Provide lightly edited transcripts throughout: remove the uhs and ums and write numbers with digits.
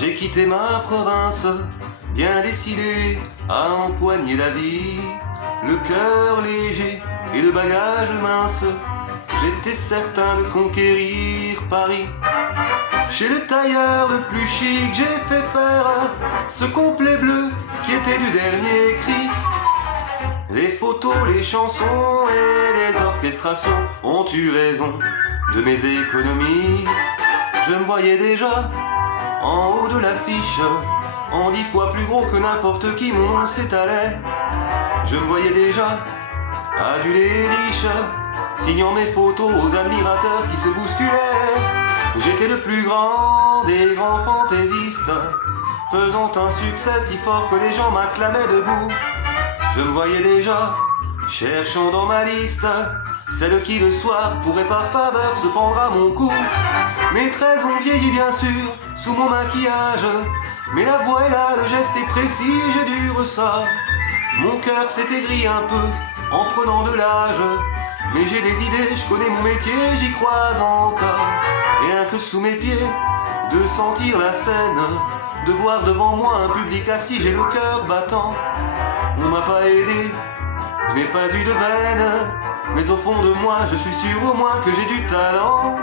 J'ai quitté ma province, bien décidé à empoigner la vie, le cœur léger et le bagage mince. J'étais certain de conquérir Paris. Chez le tailleur le plus chic, j'ai fait faire ce complet bleu qui était du dernier cri. Les photos, les chansons et les orchestrations ont eu raison de mes économies. Je me voyais déjà en haut de l'affiche, en 10 fois plus gros que n'importe qui, mon nom s'étalait. Je me voyais déjà adulé et riche, signant mes photos aux admirateurs qui se bousculaient. J'étais le plus grand des grands fantaisistes, faisant un succès si fort que les gens m'acclamaient debout. Je me voyais déjà cherchant dans ma liste celle qui le soir pourrait par faveur se prendre à mon cou. Mes traits ont vieilli bien sûr sous mon maquillage, mais la voix est là, le geste est précis, j'ai du ressort. Mon cœur s'est aigri un peu en prenant de l'âge, mais j'ai des idées, je connais mon métier, j'y crois encore. Rien que sous mes pieds, de sentir la scène, de voir devant moi un public assis, j'ai le cœur battant. On m'a pas aidé, je n'ai pas eu de veine, mais au fond de moi, je suis sûr au moins que j'ai du talent.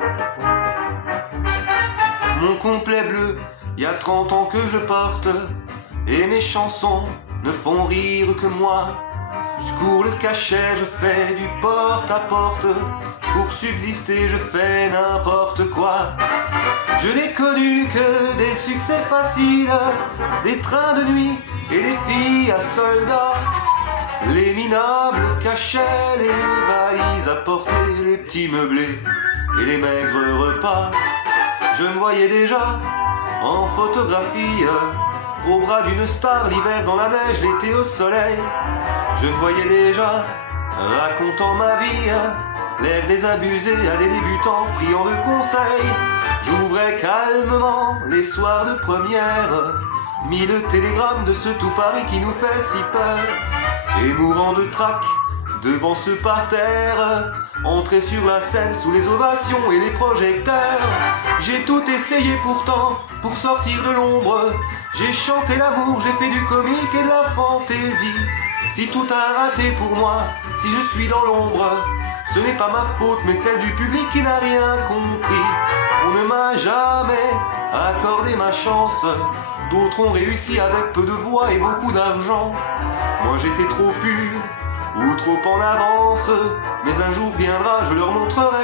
Mon complet bleu, il y a 30 ans que je le porte, et mes chansons ne font rire que moi. Je cours le cachet, je fais du porte-à-porte, pour subsister je fais n'importe quoi. Je n'ai connu que des succès faciles, des trains de nuit et des filles à soldats. Les minables cachets, les valises à porter, les petits meublés et les maigres repas. Je me voyais déjà en photographie, au bras d'une star, l'hiver dans la neige, l'été au soleil. Je me voyais déjà racontant ma vie, l'air désabusé à des débutants friands de conseils. J'ouvrais calmement les soirs de première, 1000 télégrammes de ce tout Paris qui nous fait si peur. Et mourant de trac devant ce parterre, entrer sur la scène sous les ovations et les projecteurs. J'ai tout essayé pourtant pour sortir de l'ombre. J'ai chanté l'amour, j'ai fait du comique et de la fantaisie. Si tout a raté pour moi, si je suis dans l'ombre, ce n'est pas ma faute mais celle du public qui n'a rien compris. On ne m'a jamais accordé ma chance, d'autres ont réussi avec peu de voix et beaucoup d'argent. Moi j'étais trop pur ou trop en avance, mais un jour viendra, je leur montrerai